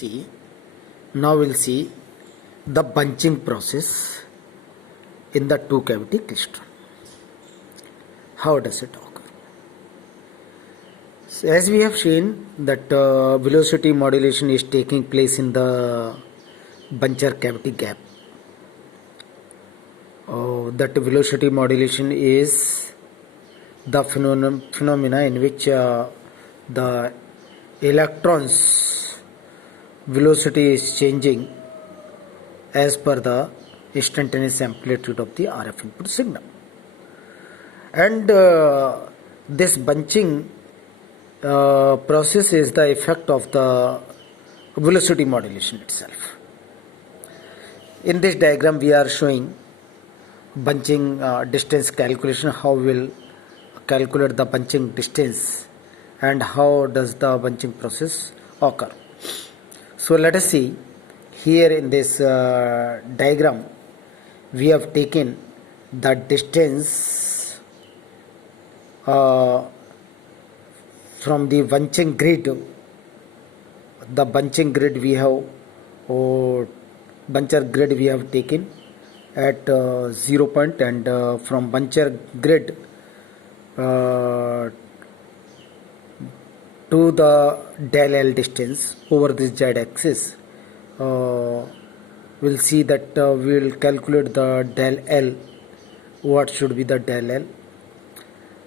See, now we'll see the bunching process in the two cavity klystron. How does it occur? So as we have seen that velocity modulation is taking place in the buncher cavity gap. That velocity modulation is the phenomena in which the electrons velocity is changing as per the instantaneous amplitude of the RF input signal, and this bunching process is the effect of the velocity modulation itself. In this diagram we are showing bunching distance calculation, how we will calculate the bunching distance and how does the bunching process occur. So let us see, here in this diagram we have taken the distance from the bunching grid. The bunching grid we have, buncher grid we have taken at 0 point, and from buncher grid to the del L distance over this z axis, we'll see that we'll calculate the del L, what should be the del L,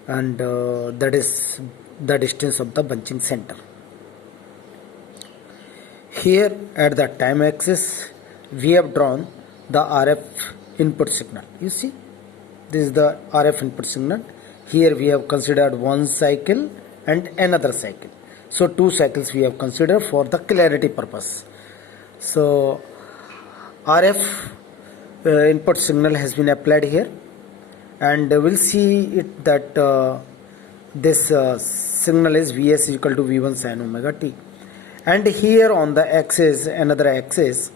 and that is the distance of the bunching center. Here at the time axis we have drawn the RF input signal. You see, this is the RF input signal. Here we have considered one cycle and another cycle. So two cycles we have considered for the clarity purpose. So RF input signal has been applied here, and we'll see it that this signal is Vs equal to V1 sin omega t, and here on the axis, another axis,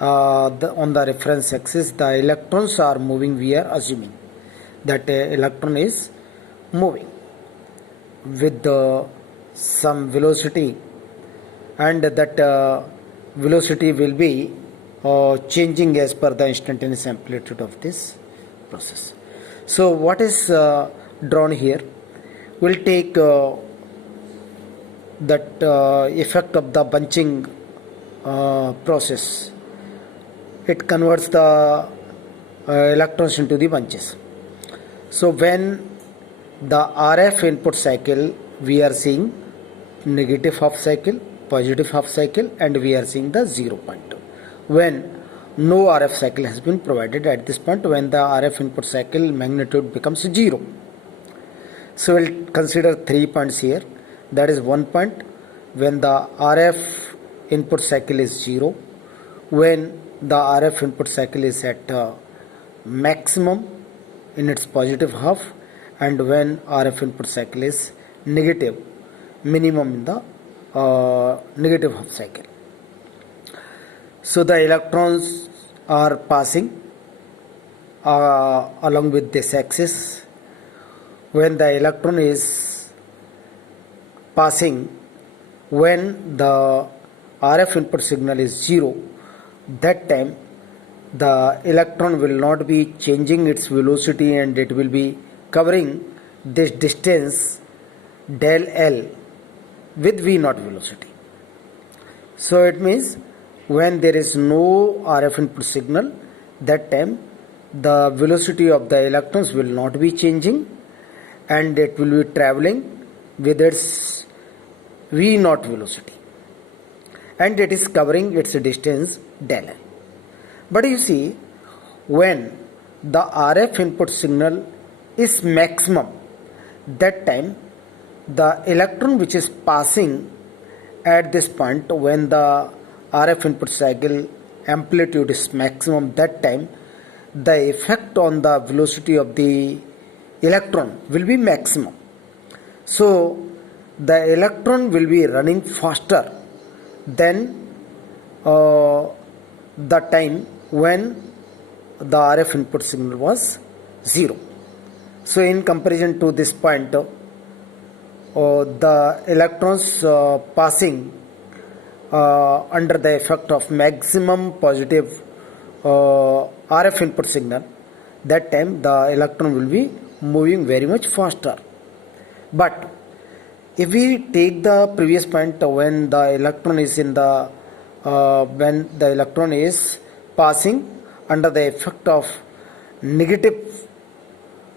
on the reference axis, the electrons are moving. We are assuming that electron is moving with some velocity, and that velocity will be changing as per the instantaneous amplitude of this process. So what is drawn here, we'll take that effect of the bunching process. It converts the electrons into the bunches. So when the RF input cycle, we are seeing negative half cycle, positive half cycle, and we are seeing the 0 point. When no RF cycle has been provided at this point, when the RF input cycle magnitude becomes 0. So we'll consider 3 points here. That is 1 point when the RF input cycle is 0, when the RF input cycle is at maximum in its positive half, and when RF input cycle is negative, minimum in the negative half cycle. So the electrons are passing along with this axis. When the electron is passing, when the RF input signal is 0, that time the electron will not be changing its velocity, and it will be covering this distance del L with V naught velocity. So it means when there is no RF input signal, that time the velocity of the electrons will not be changing, and it will be traveling with its V naught velocity, and it is covering its distance del L. But you see, when the RF input signal is maximum, that time the electron which is passing at this point, when the RF input cycle amplitude is maximum, that time the effect on the velocity of the electron will be maximum. So the electron will be running faster than the time when the RF input signal was 0. So in comparison to this point, the electrons passing under the effect of maximum positive RF input signal, that time the electron will be moving very much faster. But if we take the previous point, when the electron is passing under the effect of negative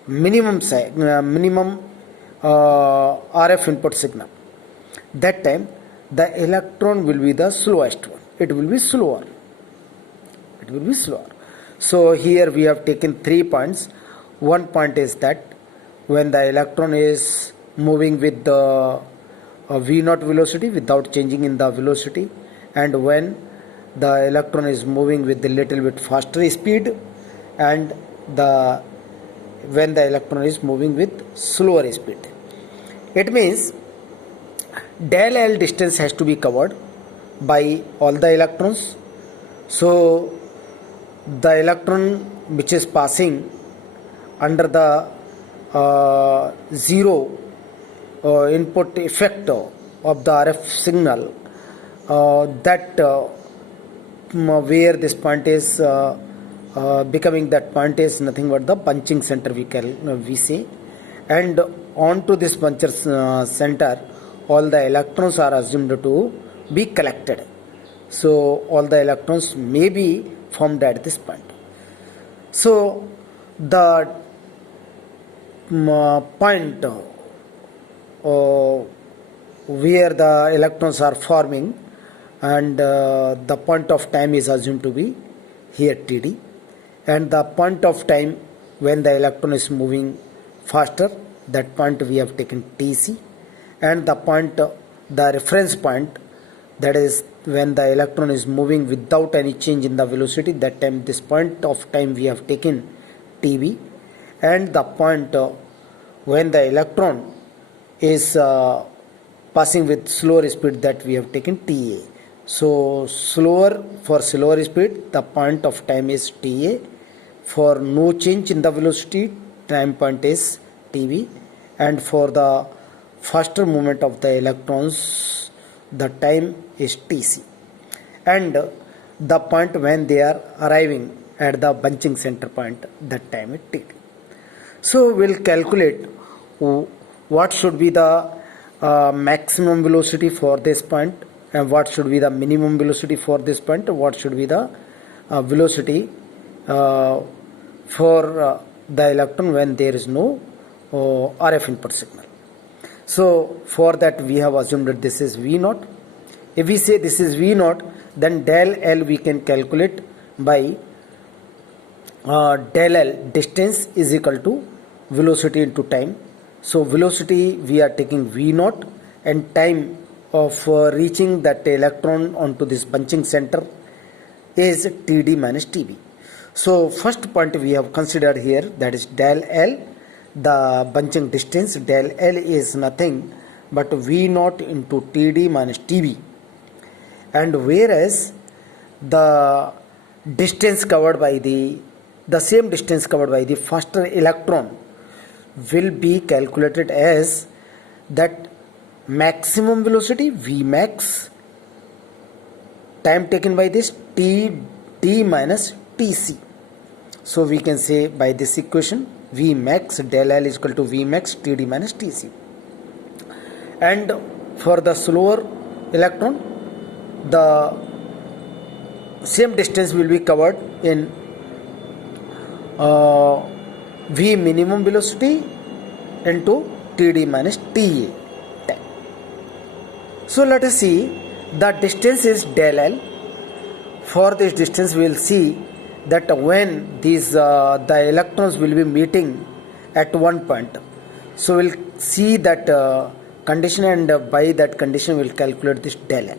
minimum RF input signal, that time the electron will be the slowest one. It will be slower. So here we have taken 3 points. One point is that when the electron is moving with the v naught velocity without changing in the velocity, and when the electron is moving with a little bit faster speed, and when the electron is moving with slower speed. It means del L distance has to be covered by all the electrons. So the electron which is passing under the zero input effect of the RF signal, where this point is becoming, that point is nothing but the bunching center we say, and onto this buncher center all the electrons are assumed to be collected. So all the electrons may be formed at this point. So the point where the electrons are forming, and the point of time is assumed to be here Td, and the point of time when the electron is moving faster, that point we have taken Tc, and the reference point, that is when the electron is moving without any change in the velocity, that time this point of time we have taken Tb, and the point when the electron is passing with slower speed, that we have taken Ta. So for slower speed the point of time is Ta, for no change in the velocity time point is Tb, and for the faster movement of the electrons the time is Tc, and the point when they are arriving at the bunching center point, that time is Td. So we'll calculate what should be the maximum velocity for this point, and what should be the minimum velocity for this point, what should be the velocity for the electron when there is no RF input signal. So for that we have assumed that this is V naught. If we say this is V naught, then del L we can calculate by del L, distance is equal to velocity into time. So velocity we are taking V naught, and time of reaching that electron onto this bunching center is Td minus Tb. So first point we have considered here, that is del L, the bunching distance. Del L is nothing but V naught into Td minus Tb, and whereas the distance covered by the same distance covered by the faster electron will be calculated as that maximum velocity V max, time taken by this T minus Tc. So we can say by this equation V max del L is equal to V max Td minus Tc. And for the slower electron, the same distance will be covered in V minimum velocity into Td minus Ta time. So let us see, the distance is del L. For this distance we will see that when these the electrons will be meeting at one point, so we'll see that condition, and by that condition we'll calculate this del L.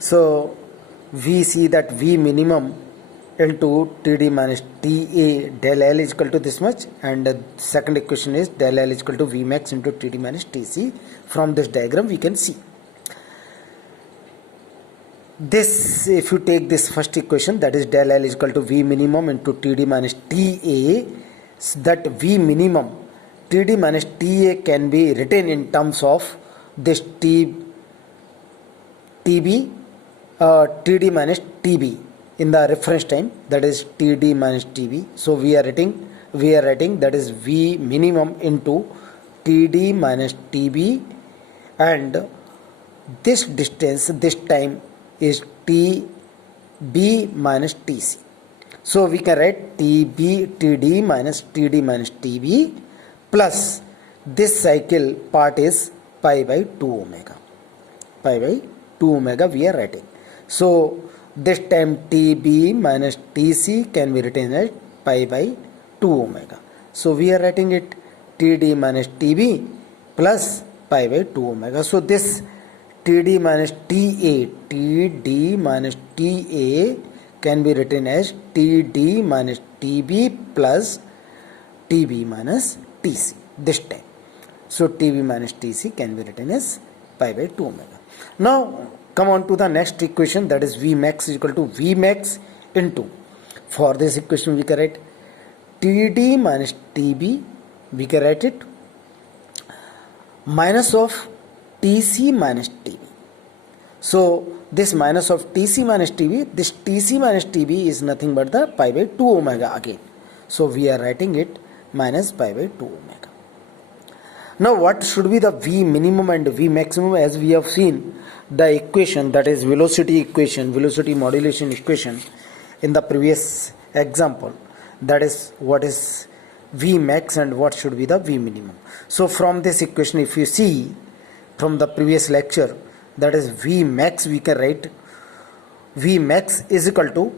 So we see that V minimum into Td minus Ta, del L is equal to this much, and the second equation is del L is equal to V max into Td minus Tc. From this diagram we can see this. If you take this first equation, that is del L is equal to V minimum into Td minus Ta, that V minimum Td minus Ta can be written in terms of this T TB, TD minus TB in the reference time, that is TD minus TB. So we are writing that is V minimum into TD minus TB, and this distance this time is TB minus TC. So we can write TD minus TB plus this cycle part is pi by 2 omega. Pi by 2 omega we are writing. So this time TB minus TC can be written as pi by 2 omega. So we are writing it TD minus TB plus pi by 2 omega. So this TD minus TA can be written as TD minus TB plus TB minus TC this time. So TB minus TC can be written as pi by 2 omega. Now come on to the next equation, that is Vmax is equal to Vmax into, for this equation we can write TD minus TB, we can write it minus of TC minus TB. So this minus of TC minus TB, this TC minus TB is nothing but the pi by 2 omega again. So we are writing it minus pi by 2 omega. Now what should be the V minimum and V maximum? As we have seen the equation, that is velocity modulation equation in the previous example, that is what is V max and what should be the V minimum. So from this equation, if you see from the previous lecture, that is V max, we can write V max is equal to,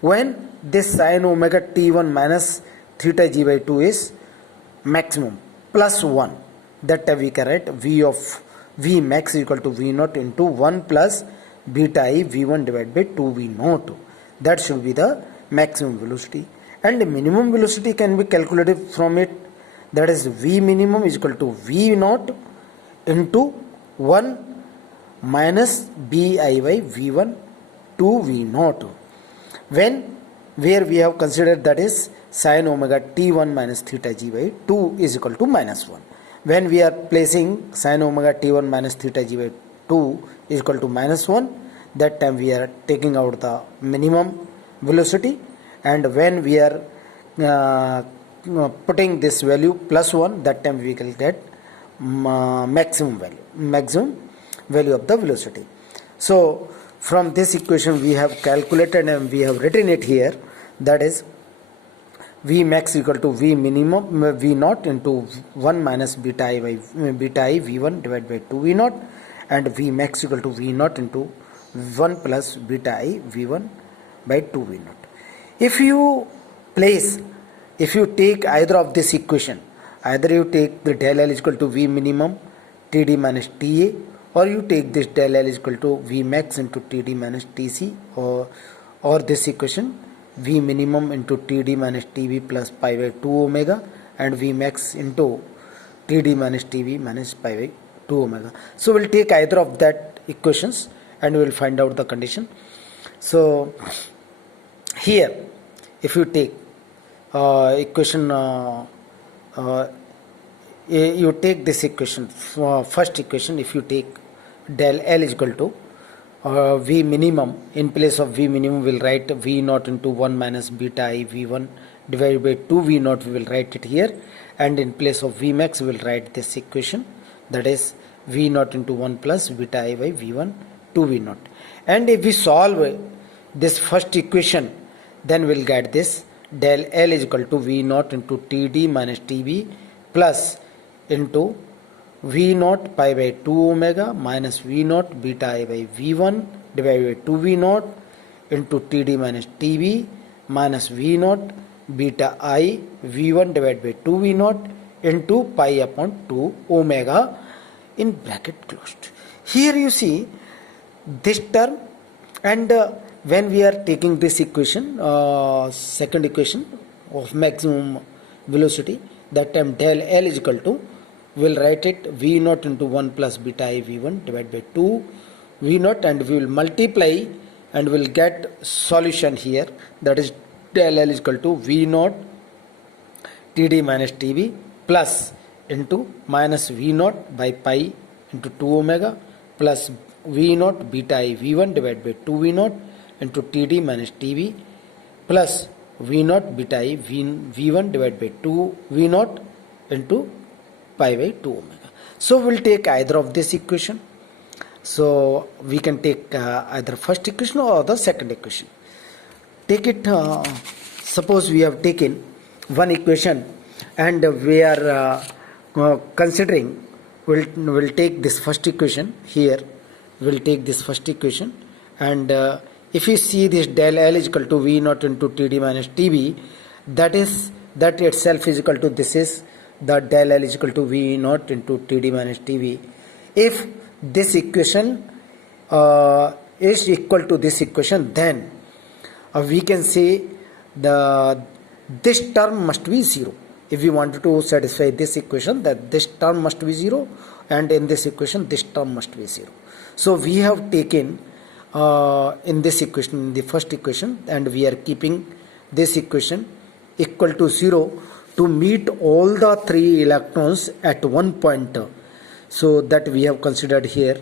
when this sin omega t1 minus theta g by 2 is maximum plus 1, that time we can write V of V max is equal to V naught into 1 plus beta I V1 divided by 2 V naught. That should be the maximum velocity, and the minimum velocity can be calculated from it, that is V minimum is equal to V naught into 1 minus bi by V1 2 V naught, where we have considered that is sin omega t1 minus theta g by 2 is equal to minus 1. When we are placing sin omega t1 minus theta g by 2 is equal to minus 1, that time we are taking out the minimum velocity, and when we are putting this value plus 1, that time we will get maximum value of the velocity. So from this equation we have calculated and we have written it here, that is V max equal to V minimum V naught into 1 minus beta I V1 divided by 2 V naught, and V max equal to V naught into 1 plus beta I V1 by 2 V naught. If you take either of this equation, either you take the del L is equal to V minimum TD minus TA, or you take this del L is equal to V max into TD minus TC, or this equation V minimum into TD minus TB plus pi by 2 omega, and V max into TD minus TB minus pi by 2 omega. So we'll take either of that equations and we will find out the condition. So here if you take equation you take this equation, first equation, if you take del L is equal to V minimum, in place of V minimum we will write V naught into 1 minus beta I V1 divided by 2 V naught, we will write it here, and in place of V max we will write this equation, that is V naught into 1 plus beta I by V1 2 V naught. And if we solve this first equation, then we will get this del L is equal to V naught into TD minus TB plus into V naught pi by 2 omega minus V naught beta I by V1 divided by 2 V naught into TD minus TB minus V naught beta I V1 divided by 2 V naught into pi upon 2 omega in bracket closed. Here you see this term, and when we are taking this equation, second equation of maximum velocity, that time del L is equal to, we will write it V naught into 1 plus beta I V1 divided by 2 V naught, and we will multiply and we will get solution here, that is del L is equal to V naught TD minus TB plus into minus V naught by pi into 2 omega plus V naught beta I V1 divided by 2 V naught into TD minus TB plus V naught beta I V1 divided by 2 V naught into pi by 2 omega. So we'll take either of this equation. So we can take either first equation or the second equation. Take it, suppose we have taken one equation and we are considering, we'll take this first equation here, we'll take this first equation, and if you see this del L is equal to V naught into TD minus TB, that itself is equal to, this is the del L is equal to V naught into TD minus TB. If this equation is equal to this equation, then we can say this term must be 0. If we wanted to satisfy this equation, that this term must be 0, and in this equation this term must be 0. So we have taken in this equation, in the first equation, and we are keeping this equation equal to 0 to meet all the 3 electrons at one point. So that we have considered here,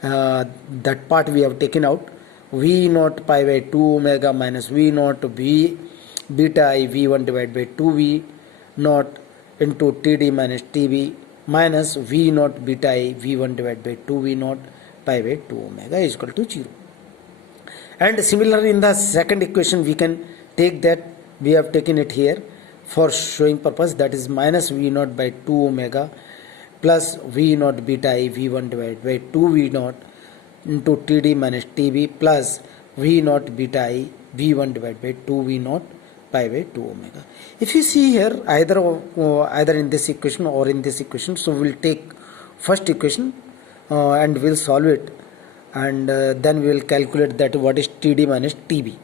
that part we have taken out. V naught pi by 2 omega minus V naught B beta I V1 divided by 2V naught into TD minus TB minus V naught beta I V1 divided by 2V naught pi by 2 omega is equal to 0. And similarly in the second equation we can take that, we have taken it here for showing purpose, that is minus V naught by 2 omega plus V naught beta I V1 divided by 2V naught into TD minus TB plus V naught beta I V1 divided by 2V naught pi by 2 omega. If you see here, either in this equation or in this equation, so we'll take first equation and we'll solve it, and then we will calculate that what is TD minus TB.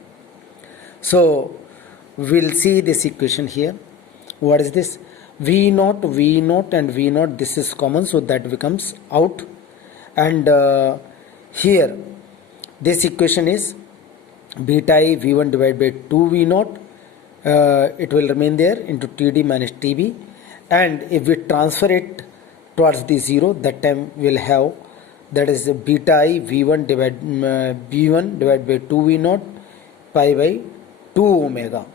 So we'll see this equation here. What is this? V naught and V naught, this is common, so that becomes out, and here this equation is beta I V1 divided by 2V naught, it will remain there, into TD minus TB, and if we transfer it towards the 0, that time we'll have, that is beta I V1 divided by 2V naught pi by 2 omega,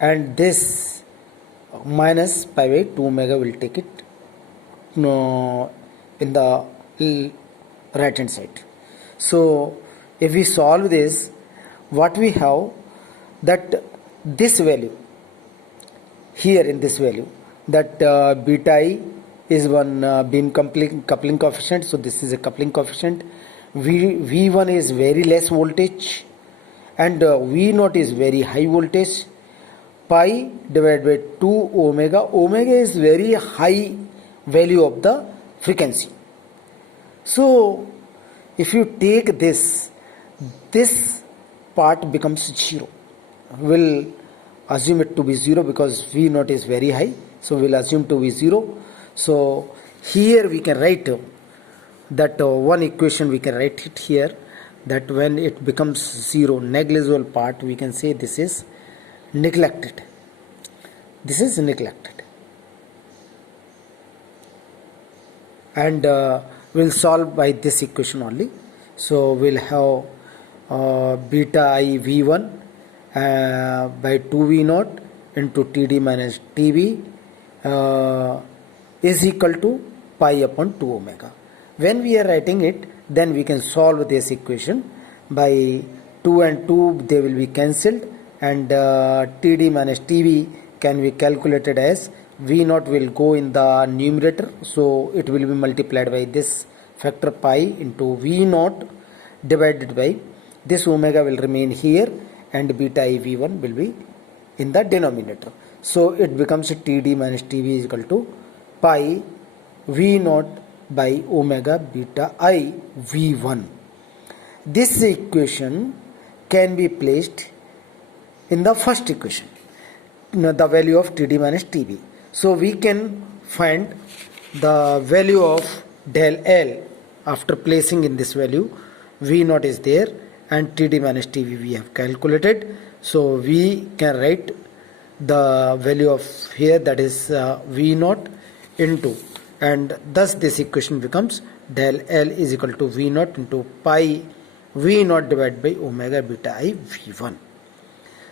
and this minus pi by 2 omega will take it in the right hand side. So if we solve this, what we have, that this value here, in this value, that beta I is one beam coupling coefficient, so this is a coupling coefficient. V1 is very less voltage and V naught is very high voltage. Pi divided by 2 omega, omega is very high value of the frequency. So if you take this part becomes 0. We'll assume it to be 0 because V naught is very high, so we'll assume to be 0. So here we can write that one equation, we can write it here, that when it becomes 0, negligible part, we can say this is neglected. This is neglected. And we'll solve by this equation only. So we'll have beta I V1 by 2V naught into TD minus TB is equal to pi upon 2 omega. When we are writing it, then we can solve this equation by 2 and 2, they will be cancelled, and TD minus TB can be calculated as V naught will go in the numerator, so it will be multiplied by this factor pi into V naught divided by this omega will remain here, and beta I V1 will be in the denominator. So it becomes TD minus TB is equal to pi V naught by omega beta I V1. This equation can be placed in the first equation, the value of TD minus TB. So we can find the value of del L after placing in this value. V naught is there and TD minus TB we have calculated. So we can write the value of here, that is V naught into, and thus this equation becomes del L is equal to V naught into pi V naught divided by omega beta I V1.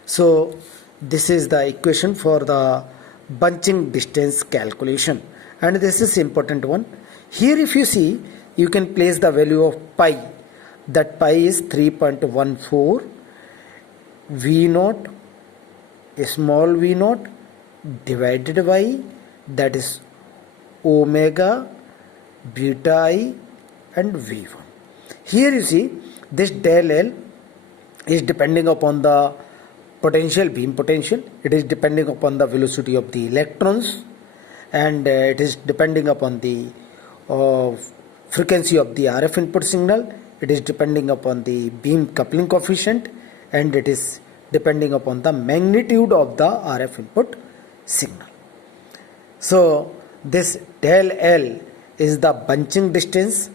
So this is the equation for the bunching distance calculation, and this is important one. Here if you see, you can place the value of pi. That pi is 3.14 V naught, small v naught divided by, that is omega beta I and V1. Here you see, this del L is depending upon the potential, beam potential. It is depending upon the velocity of the electrons, and it is depending upon the frequency of the RF input signal. It is depending upon the beam coupling coefficient, and it is depending upon the magnitude of the RF input signal. So this del L is the bunching distance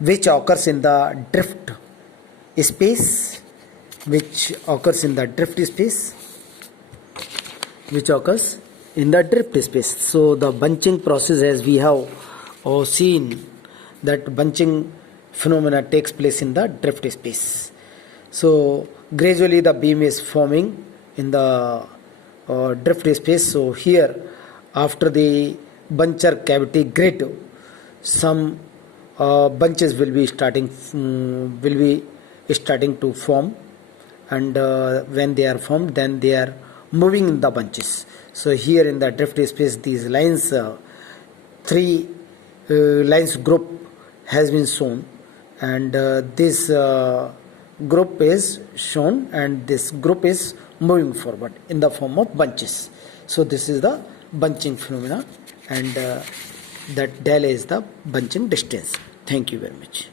which occurs in the drift space, So the bunching process, as we have seen, that bunching phenomena takes place in the drift space. So gradually the beam is forming in the drift space. So here, after the buncher cavity grid, some bunches will be starting to form, and when they are formed, then they are moving in the bunches. So here in the drift space, these lines, three lines group has been shown, and this group is shown, and this group is moving forward in the form of bunches. So this is the bunching phenomena, and that del is the bunching distance. Thank you very much.